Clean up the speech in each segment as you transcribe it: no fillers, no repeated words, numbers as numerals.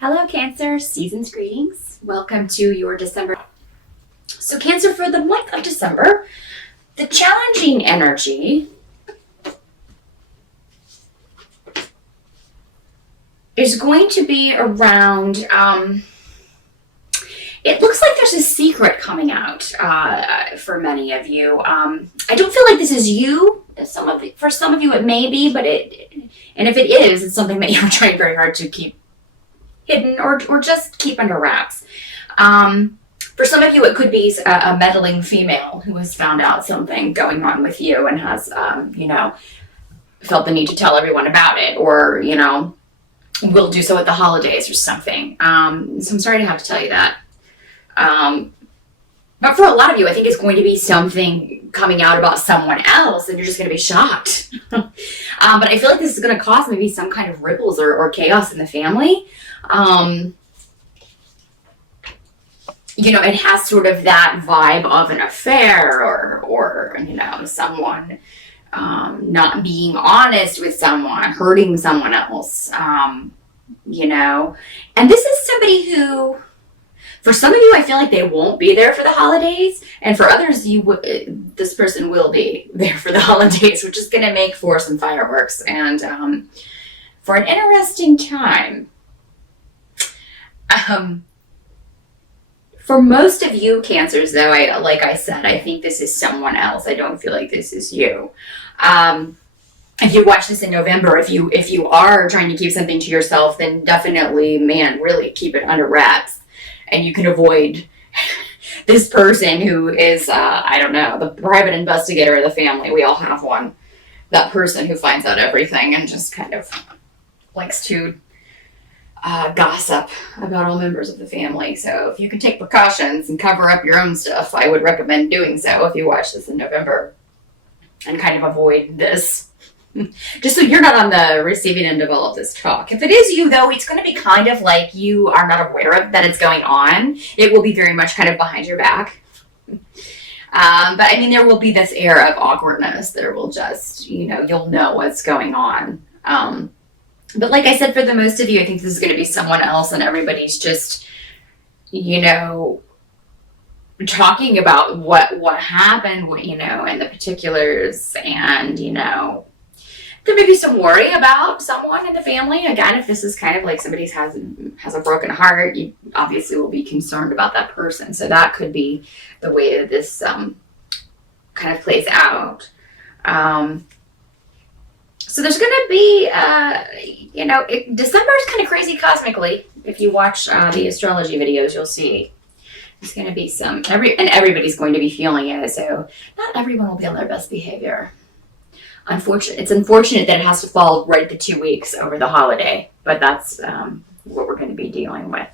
Hello, Cancer. Season's greetings. Welcome to your December. So, Cancer, for the month of December, the challenging energy is going to be around, it looks like there's a secret coming out for many of you. I don't feel like this is you. For some of you it may be, and if it is, it's something that you're trying very hard to keep hidden or just keep under wraps. For some of you, it could be a meddling female who has found out something going on with you and has, felt the need to tell everyone about it, or, will do so at the holidays or something. So I'm sorry to have to tell you that. But for a lot of you, I think it's going to be something coming out about someone else, and you're just going to be shocked. But I feel like this is going to cause maybe some kind of ripples or chaos in the family. It has sort of that vibe of an affair or someone not being honest with someone, hurting someone else, and this is somebody who, for some of you, I feel like they won't be there for the holidays, and for others, this person will be there for the holidays, which is going to make for some fireworks and for an interesting time. For most of you Cancers, though, like I said, I think this is someone else. I don't feel like this is you. If you watch this in November, if you are trying to keep something to yourself, then definitely, man, really keep it under wraps. And you can avoid this person who is, the private investigator of the family. We all have one. That person who finds out everything and just kind of likes to gossip about all members of the family. So if you can take precautions and cover up your own stuff, I would recommend doing so if you watch this in November and kind of avoid this. Just so you're not on the receiving end of all of this talk. If it is you, though, it's going to be kind of like you are not aware of that it's going on. It will be very much kind of behind your back. But I mean, there will be this air of awkwardness. There will just, you'll know what's going on. But like I said, for the most of you, I think this is going to be someone else, and everybody's just, talking about what happened, and the particulars, and, there may be some worry about someone in the family. Again, if this is kind of like somebody has a broken heart, you obviously will be concerned about that person. So that could be the way that this kind of plays out. So there's going to be, December is kind of crazy cosmically. If you watch the astrology videos, you'll see there's going to be and everybody's going to be feeling it. So not everyone will be on their best behavior. It's unfortunate that it has to fall right at the 2 weeks over the holiday, but that's what we're going to be dealing with.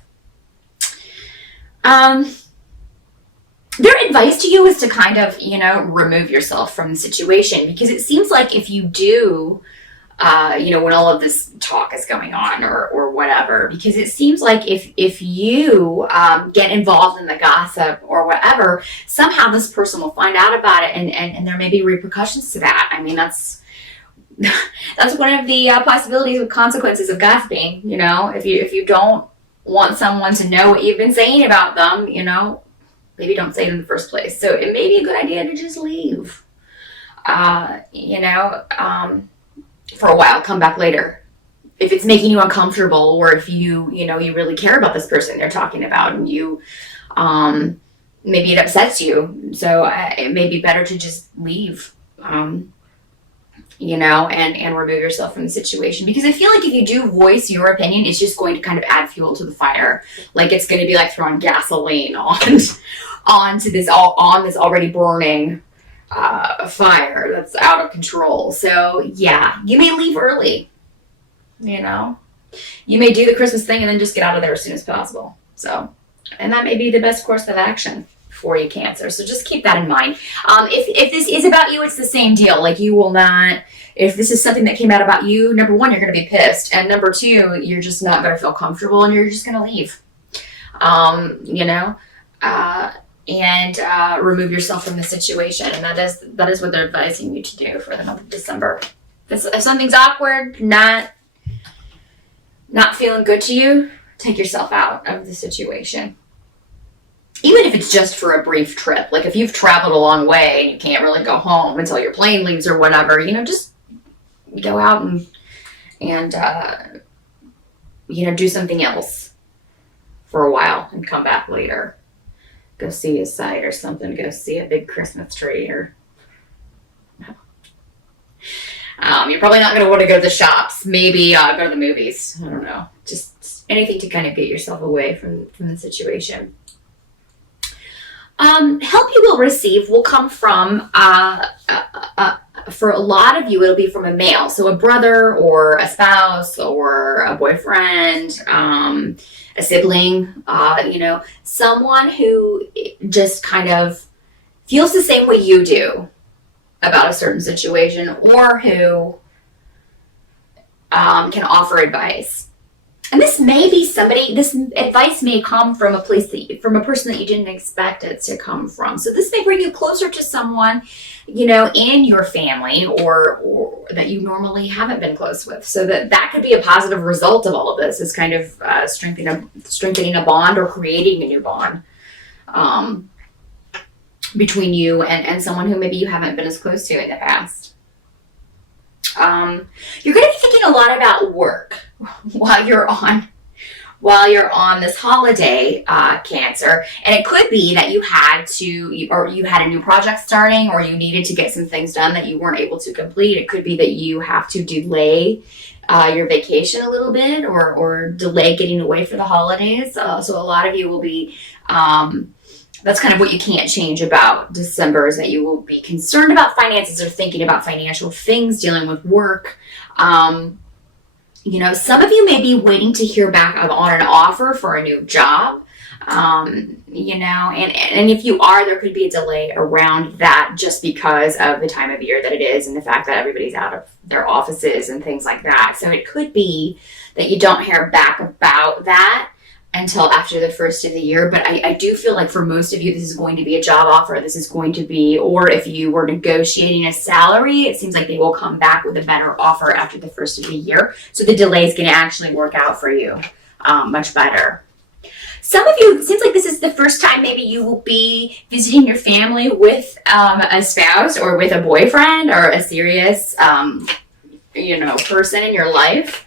Their advice to you is to kind of, remove yourself from the situation, because it seems like if you do, when all of this talk is going on or whatever, because it seems like if you get involved in the gossip or whatever, somehow this person will find out about it and there may be repercussions to that. I mean, that's one of the possibilities of consequences of gossiping. If you don't want someone to know what you've been saying about them, maybe don't say it in the first place. So it may be a good idea to just leave, for a while, come back later. If it's making you uncomfortable, or if you really care about this person they're talking about, and you, maybe it upsets you. So it may be better to just leave, and remove yourself from the situation. Because I feel like if you do voice your opinion, it's just going to kind of add fuel to the fire. Like it's going to be like throwing gasoline onto this already burning fire that's out of control. So yeah, you may leave early. You may do the Christmas thing and then just get out of there as soon as possible. So, and that may be the best course of action for you, Cancer. So just keep that in mind. If this is about you, it's the same deal. Like, you will not, if this is something that came out about you, number one, you're going to be pissed. And number two, you're just not going to feel comfortable and you're just going to leave. Remove yourself from the situation. And that is what they're advising you to do for the month of December. If something's awkward, not feeling good to you, take yourself out of the situation. Even if it's just for a brief trip. Like if you've traveled a long way and you can't really go home until your plane leaves or whatever, just go out and do something else for a while and come back later. Go see a sight or something. Go see a big Christmas tree or... you're probably not going to want to go to the shops. Maybe go to the movies. I don't know. Just anything to kind of get yourself away from the situation. Help you will receive will come from, for a lot of you, it'll be from a male. So a brother or a spouse or a boyfriend, a sibling, someone who just kind of feels the same way you do about a certain situation, or who can offer advice. And this may be this advice may come from from a person that you didn't expect it to come from. So this may bring you closer to someone, in your family or that you normally haven't been close with. So that could be a positive result of all of this, is kind of strengthening a bond or creating a new bond between you and someone who maybe you haven't been as close to in the past. You're going to be thinking a lot about work while you're on this holiday, Cancer. And it could be that you had a new project starting, or you needed to get some things done that you weren't able to complete. It could be that you have to delay your vacation a little bit, or delay getting away for the holidays. So a lot of you will be... that's kind of what you can't change about December, is that you will be concerned about finances or thinking about financial things, dealing with work. Some of you may be waiting to hear back on an offer for a new job. And if you are, there could be a delay around that just because of the time of year that it is and the fact that everybody's out of their offices and things like that. So it could be that you don't hear back about that until after the first of the year. But I do feel like for most of you, this is going to be a job offer. This is going to be, or if you were negotiating a salary, it seems like they will come back with a better offer after the first of the year. So the delay is going to actually work out for you much better. Some of you, it seems like this is the first time maybe you will be visiting your family with a spouse or with a boyfriend or a serious, person in your life.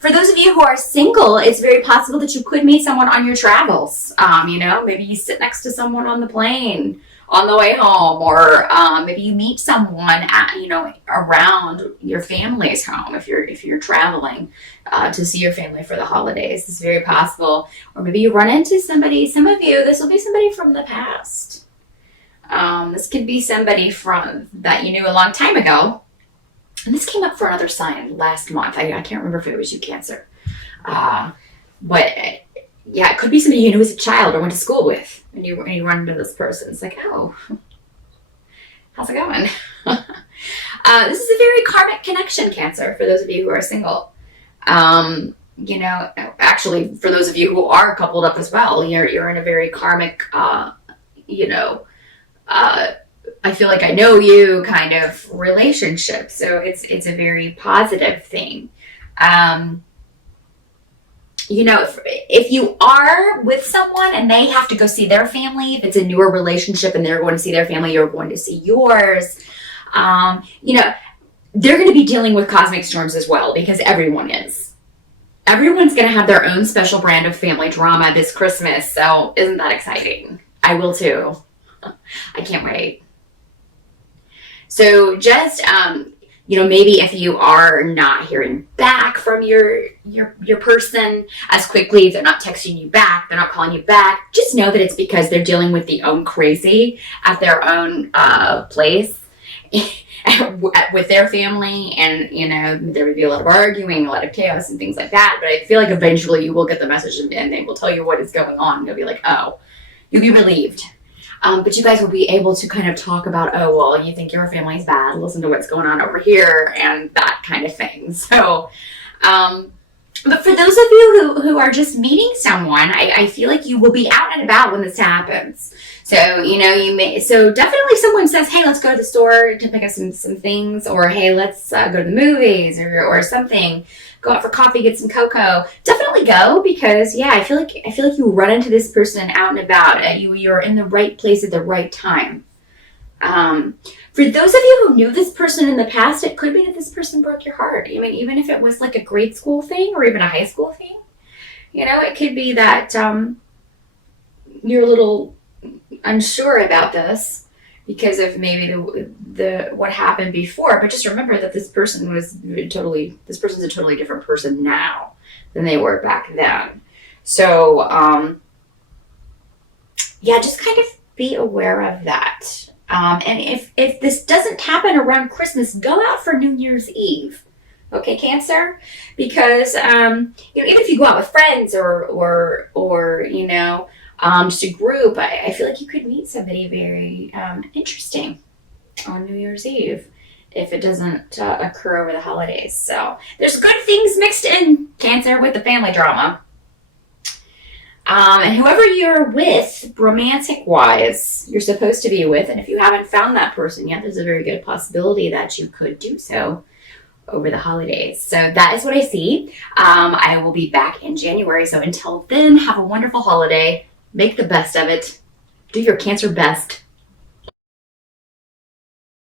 For those of you who are single, it's very possible that you could meet someone on your travels. Maybe you sit next to someone on the plane on the way home, or maybe you meet someone around your family's home if you're traveling to see your family for the holidays. It's very possible. Or maybe you run into somebody. Some of you, this will be somebody from the past. This could be somebody that you knew a long time ago. And this came up for another sign last month. I can't remember if it was you, Cancer. But it could be somebody you knew as a child or went to school with. And you run into this person. It's like, oh, how's it going? This is a very karmic connection, Cancer, for those of you who are single. Actually, for those of you who are coupled up as well, you're in a very karmic, I feel like I know you kind of relationship. So it's a very positive thing. If you are with someone and they have to go see their family, if it's a newer relationship and they're going to see their family, you're going to see yours, they're going to be dealing with cosmic storms as well, because everyone is. Everyone's going to have their own special brand of family drama this Christmas. So isn't that exciting? I will too. I can't wait. So just, maybe if you are not hearing back from your person as quickly, if they're not texting you back, they're not calling you back, just know that it's because they're dealing with the own crazy at their own place with their family. And, there would be a lot of arguing, a lot of chaos and things like that. But I feel like eventually you will get the message and they will tell you what is going on. And you'll be like, oh, you'll be relieved. But you guys will be able to kind of talk about, oh, well, you think your family's bad. Listen to what's going on over here and that kind of thing. So, but for those of you who are just meeting someone, I feel like you will be out and about when this happens. So, so definitely someone says, hey, let's go to the store to pick up some things, or hey, let's go to the movies or something. go out for coffee, get some cocoa, definitely go, because yeah, I feel like you run into this person out and about, and you're in the right place at the right time. For those of you who knew this person in the past, it could be that this person broke your heart. I mean, even if it was like a grade school thing or even a high school thing, it could be that you're a little unsure about this because of maybe the what happened before. But just remember that this person's a totally different person now than they were back then. So yeah, just kind of be aware of that. And if this doesn't happen around Christmas, go out for New Year's Eve. Okay, Cancer? Because even if you go out with friends or just a group, I feel like you could meet somebody very interesting on New Year's Eve if it doesn't occur over the holidays. So there's good things mixed in, Cancer, with the family drama. And whoever you're with, romantic-wise, you're supposed to be with, and if you haven't found that person yet, there's a very good possibility that you could do so over the holidays. So that is what I see. I will be back in January. So until then, have a wonderful holiday. Make the best of it. Do your Cancer best.